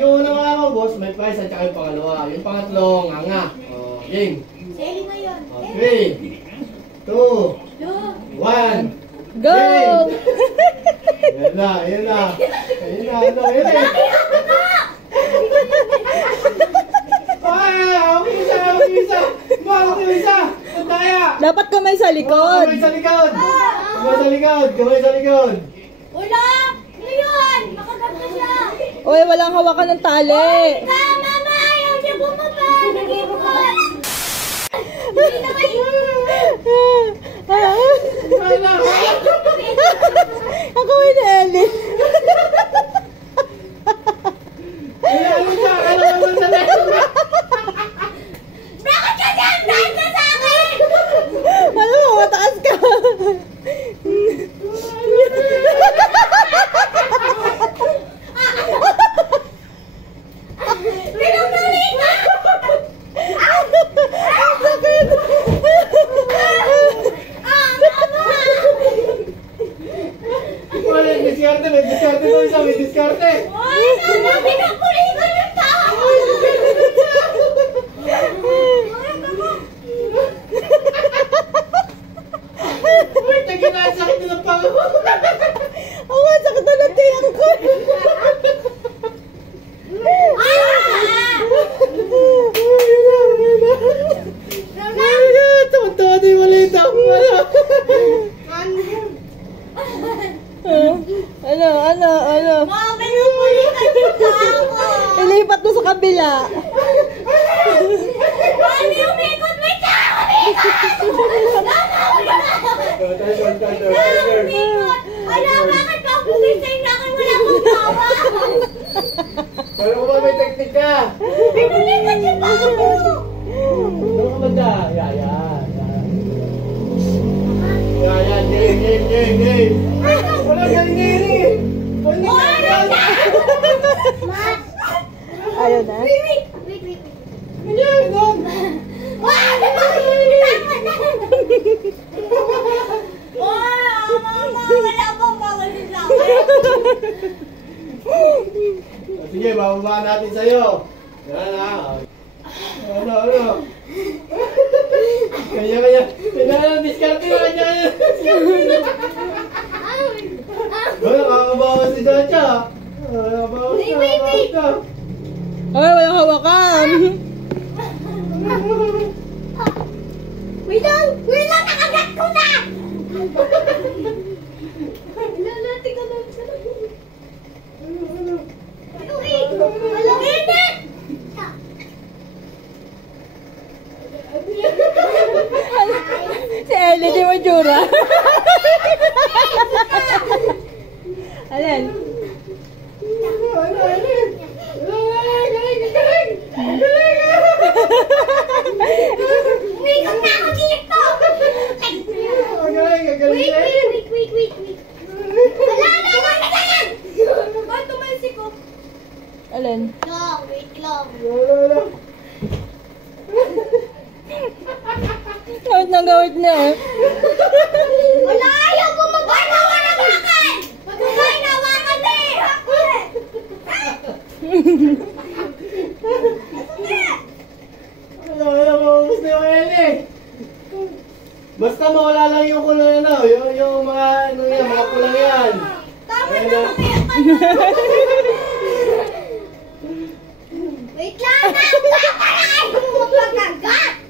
Yung unang mga boss, may prize at saka yung pangalawa. Yung pangatlo, nga. Game. Sailing ngayon. 3, 2, 1. Go! Yan na. Ayun na. Isa. Dapat kamay sa likod. Kamay sa likod. Wala! Ngayon! Makagat na siya! Uy, walang hawakan ng tali. Mama! Ayaw niya bumaba! Nag-ibon! Hindi na kayo! Ako yun, Ellie. Bakit ka dyan? Dahil ka sa akin! Alam mo, mataas ka. Pinagdali ka! May diskarte po isa, may diskarte. Ay, pinakuligan ng tao! Uy, tagalaan sa akin ng pango. Ang sakit na ng tiyan ko. Tuwa-tuwa di ulit ako. Ano? Mama, pinukuligan ng tao! Ilipat mo sa kabila. Mami, umikot! May tao! Umikot! Ala, bakit pa pumisay na akin? Wala akong tawa! Pero kung may teknik ka. Pinuligan yung bago! Ano ka banda? Yan. Game. Wala galing. Ayaw na? Wait. Ganyan, doon. Mama, wala akong makalit sa akin. Sige, bababaan natin sa'yo. Yan na. Ano? Kanya. Diskarte na kanya. Nakakabawas si Dacha. Wait. Ay, walang hawakan. Wait lang, nakagat ko na! Ilalati ka lang sa Walang init! Si Ellie, di mo jura. Alin? Umikot na ako dito! Wait. Wala na yan! Ba't tumalsik ko? Alin? Wait lang. Gawit na eh. Wala, ayaw bumaba na hawakan! Magkakay na hawakan eh! Gusto yung Ellie. Basta mawala lang yung kulang yung mga mga kulang yan. Tama na, mamaya ka na! Wait lang! Nakakalakan mo mapagagat!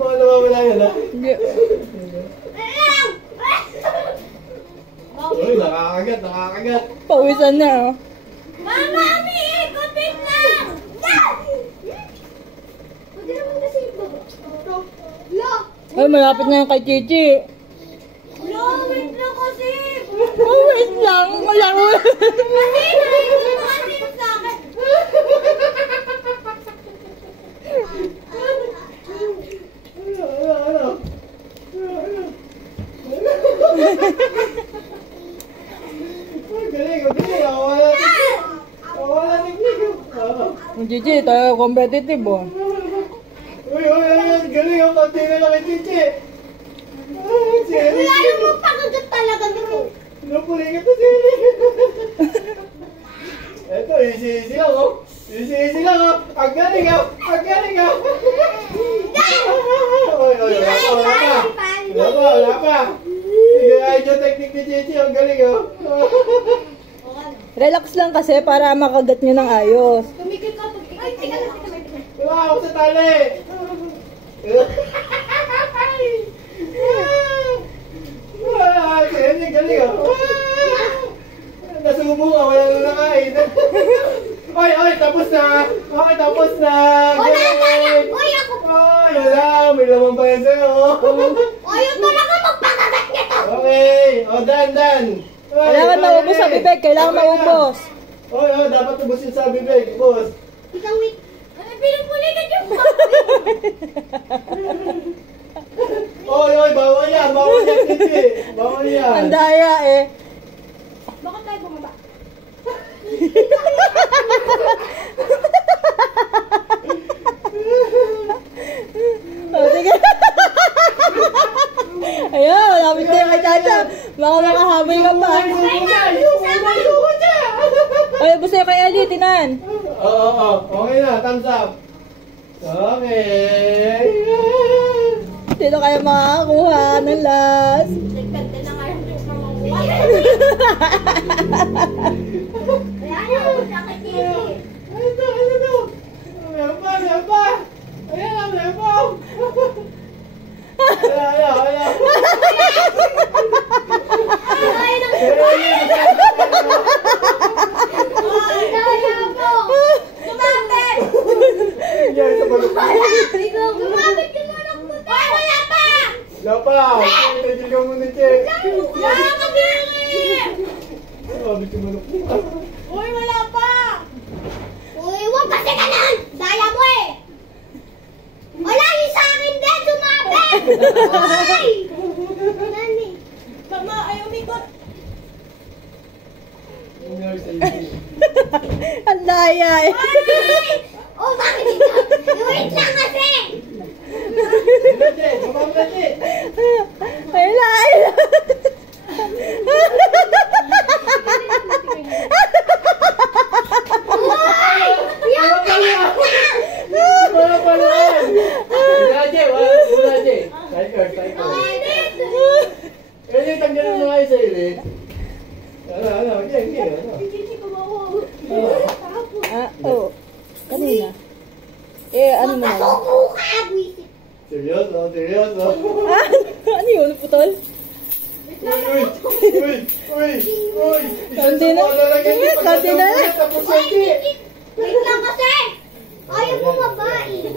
Baka nawawala yan, ha? Hindi. Uy, nakakagat. Pawisan na oh. Mama, ikutin lang! Pwede naman kasi ito. Ay, malapit na yung kay Chichi. Wait lang kasi! Oh, wait lang. Malaro. Kasi naiwan mo kasi yung sa akin. Galing. Ako wala. Gigi, tayo competitive oh. Uy, galing yung konti na lang kay Chichi. Si Eric. Wala yung magpakagat talaga nito. Napulingan to si Eric. Eto, easy lang oh. Easy lang oh. Ang galing oh. Ang galing oh. Uy, wala pa. Sige, ayun yung technique ni Chichi. Ang galing oh. Relax lang kasi para makagat nyo ng ayos. Tumigil ka. Ay, tika lang. Diba ako sa tali? Si Eric, galing oh. Nasubo ka, wala na nakain. Ay, tapos na. Okay, tapos na. Galing. Uy, ako. Ay, wala. May laman pa yan sa'yo. Uy, yung talaga magpakagat nito. Okay. O, Dan. Kailangan maubos sa bibig, kailangan maubos. Oy, dapat ubusin sa bibig, boss. Ikaw, wait. Ay, pinupuligan yung Oy, bawal yan, Titi. Bawal yan. Ang daya eh. Bakit tayo bumaba? Oh, sige. Ayun, malapit na yung kay Chacha. Baka makahabol ka pa. Ay, ubos na yung kay Ellie, tinan. Oo. Okay na, thumbs up. Okay. Sino kaya makakakuha ng last? Nagkanda na nga yung mamanguha. Kaya na ako sa kakititi. Ano? Meron pa. Ayan, meron pa. Ayan. Ay, nang Kaya po! Lumapit! Ayan, sa balok. Lumapit yung manok mo! Ay, wala pa! Lapa, tigil ka muna, Che. Wala ka, Billy! Sabi ko manok mo. Uy, wala pa! Uy, huwag kasi ganun! Daya mo eh! Wala yung sa akin din! Lumapit! Uy! Nani? Mama, ayaw umikot! Nangyari sa iyo. Ang daya eh. Ay! Oh, bakit ito? Wait lang kasi! Che, bumaba na, Che. Ayun. Uy! Yung kalat na! Wala pa naman. Wala, Che. Wala, Che. Tiger. Ulit! Eh, tanggalin mo nga yung sa ili. Ano? Hindi ko makuha. Oo. Kanina. Eh, ano mo na? Magpasuko ka, buwisit! Seryoso. Ah, ano yun? Putol? Uy. Kanti na. Kanti na. Tapos yan, Che. Wait lang kasi! Ayaw bumaba eh!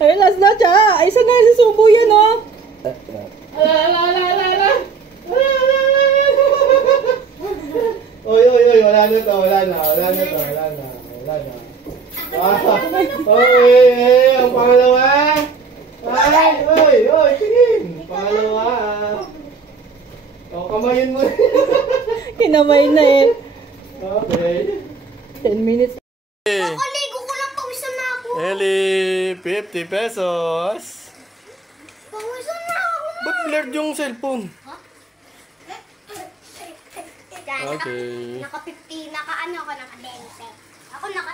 Ayun, last na, Cha. Ay, isa na, susubo yan, oh. Ala. Oy, wala na to. Ang pangalawa. Oy, tingin. Pangalawa. O, kamayin mo. Kinamay na eh. Okay. 10 minutes. Kakaligo ko lang, pawisan na ako! Eli, 50 pesos. Pawisan na ako! Ba't blurred yung cellphone? Okay. Okay. Naka-50, naka-20 ako, naka-20. Ako naka